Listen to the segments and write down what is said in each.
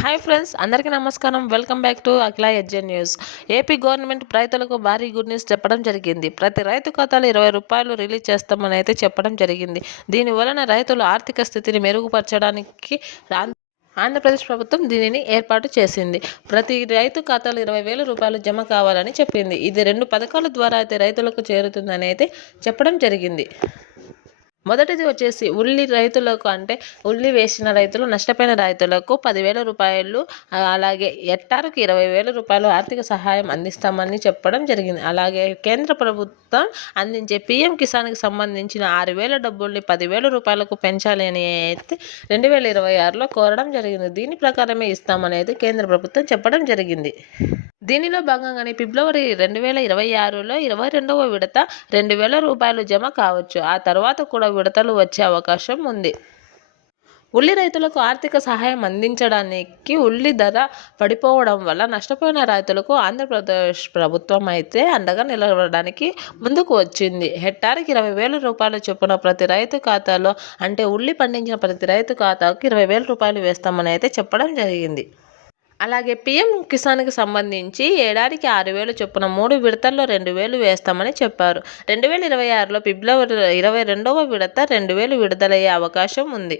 Hi friends, అందరికీ నమస్కారం. Welcome back to Akhila ఎడ్జెన్ న్యూస్. ఏపీ గవర్నమెంట్ రైతులకు భారీ గుడ్ న్యూస్ చెప్పడం జరిగింది. ప్రతి రైతు ఖాతాలో ₹20 రిలీజ్ చేస్తామని అయితే చెప్పడం జరిగింది. దీని వలన రైతుల ఆర్థిక స్థితిని మెరుగుపరచడానికి ఆంధ్రప్రదేశ్ ప్రభుత్వం దీనిని ఏర్పాటు చేసింది. ప్రతి రైతు ఖాతాలో ₹20,000 జమ కావాలని చెప్పింది. ఇది 2 పథకాల ద్వారా అయితే రైతులకు చేరుతుందని అయితే చెప్పడం జరిగింది. మొదటిది వచ్చేసి ఉల్లి రైతులకు, అంటే ఉల్లి వేసిన రైతులు, నష్టపోయిన రైతులకు ₹10,000, అలాగే హెక్టారుకి ₹20,000 ఆర్థిక సహాయం అందిస్తామని చెప్పడం జరిగింది. అలాగే కేంద్ర ప్రభుత్వం అందించే పీఎం కిసాన్కి సంబంధించిన 6,000 డబ్బుల్ని ₹10,000 పెంచాలి అని అయితే 2026లో కోరడం జరిగింది. దీని ప్రకారమే ఇస్తామని అయితే కేంద్ర ప్రభుత్వం చెప్పడం జరిగింది. దీనిలో భాగంగానే ఫిబ్రవరి 2026లో 22వ విడత ₹2,000 జమ కావచ్చు. ఆ తర్వాత కూడా విడతలు వచ్చే అవకాశం ఉంది. ఉల్లి రైతులకు ఆర్థిక సహాయం అందించడానికి ఉల్లి ధర పడిపోవడం వల్ల నష్టపోయిన రైతులకు ఆంధ్రప్రదేశ్ ప్రభుత్వం అయితే అండగా నిలబడడానికి ముందుకు వచ్చింది. హెక్టార్కి ₹20,000 చొప్పున ప్రతి రైతు ఖాతాలో, అంటే ఉల్లి పండించిన ప్రతి రైతు ఖాతాకు ₹20,000 వేస్తామని అయితే చెప్పడం జరిగింది. అలాగే పీఎం కిసాన్కి సంబంధించి ఏడాదికి 6,000 చొప్పున 3 విడతల్లో 2,000 వేస్తామని చెప్పారు. 2026లో ఫిబ్రవరి 22వ విడత 2,000 విడుదలయ్యే అవకాశం ఉంది.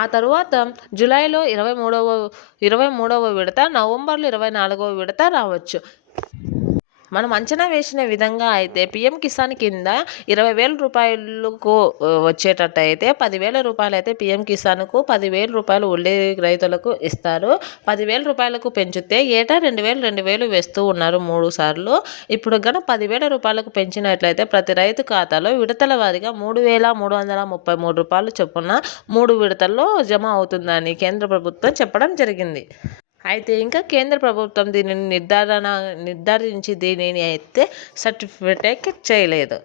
ఆ తరువాత జూలైలో 23వ విడత, నవంబర్లో 24వ విడత రావచ్చు. మనం అంచనా వేసిన విధంగా అయితే పీఎం కిసాన్ కింద ₹20,000 వచ్చేటట్టు అయితే ₹10,000 అయితే పీఎం కిసాన్కు, ₹10,000 ఉల్లి రైతులకు ఇస్తారు. ₹10,000 పెంచితే ఏటా 2,000 వేస్తూ ఉన్నారు 3 సార్లు. ఇప్పుడు గన ₹10,000 పెంచినట్లయితే ప్రతి రైతు ఖాతాలో విడతల వారీగా ₹3,333 చొప్పున 3 విడతల్లో జమ అవుతుందని కేంద్ర ప్రభుత్వం చెప్పడం జరిగింది. అయితే ఇంకా కేంద్ర ప్రభుత్వం దీనిని నిర్ధారించి దీనిని అయితే సర్టిఫికేట్ చేయలేదు.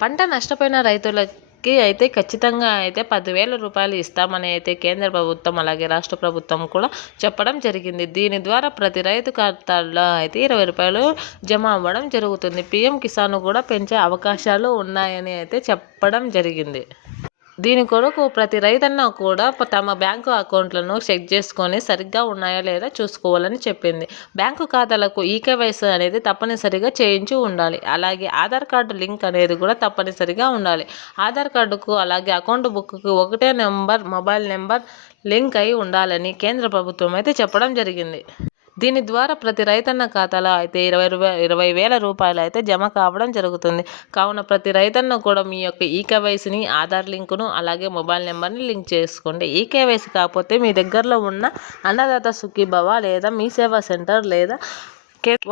పంట నష్టపోయిన రైతులకి అయితే ఖచ్చితంగా అయితే ₹10,000 ఇస్తామని అయితే కేంద్ర ప్రభుత్వం, అలాగే రాష్ట్ర ప్రభుత్వం కూడా చెప్పడం జరిగింది. దీని ద్వారా ప్రతి రైతు ఖాతాల్లో అయితే ₹20 జమ అవ్వడం జరుగుతుంది. పీఎం కిసాన్ కూడా పెంచే అవకాశాలు ఉన్నాయని అయితే చెప్పడం జరిగింది. దీని కొరకు ప్రతి రైతన్న కూడా తమ బ్యాంకు అకౌంట్లను చెక్ చేసుకొని సరిగ్గా ఉన్నాయా లేదా చూసుకోవాలని చెప్పింది. బ్యాంకు ఖాతాలకు ఈకేవైసీ అనేది తప్పనిసరిగా చేయించి ఉండాలి. అలాగే ఆధార్ కార్డు లింక్ అనేది కూడా తప్పనిసరిగా ఉండాలి. ఆధార్ కార్డుకు, అలాగే అకౌంట్ బుక్కు ఒకటే మొబైల్ నెంబర్ లింక్ అయి ఉండాలని కేంద్ర ప్రభుత్వం అయితే చెప్పడం జరిగింది. దీని ద్వారా ప్రతి రైతన్న ఖాతాలో అయితే ₹20,000 అయితే జమ కావడం జరుగుతుంది. కావున ప్రతి రైతన్న కూడా మీ యొక్క ఈకేవైసీని, ఆధార్ లింకును, అలాగే మొబైల్ నెంబర్ని లింక్ చేసుకోండి. ఈకేవైసీ కాకపోతే మీ దగ్గరలో ఉన్న అన్నదాత సుఖీభవ లేదా మీ సేవా సెంటర్ లేదా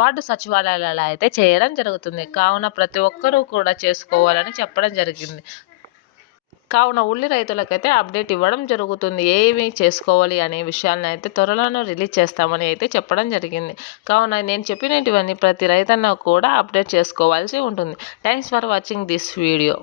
వార్డు సచివాలయాలలో అయితే చేయడం జరుగుతుంది. కావున ప్రతి ఒక్కరూ కూడా చేసుకోవాలని చెప్పడం జరిగింది. కావున ఉల్లి రైతులకైతే అప్డేట్ ఇవ్వడం జరుగుతుంది. ఏమి చేసుకోవాలి అనే విషయాలను అయితే త్వరలోనే రిలీజ్ చేస్తామని అయితే చెప్పడం జరిగింది. కావున నేను చెప్పినటువన్నీ ప్రతి రైతన్న కూడా అప్డేట్ చేసుకోవాల్సి ఉంటుంది. Thanks for watching this video.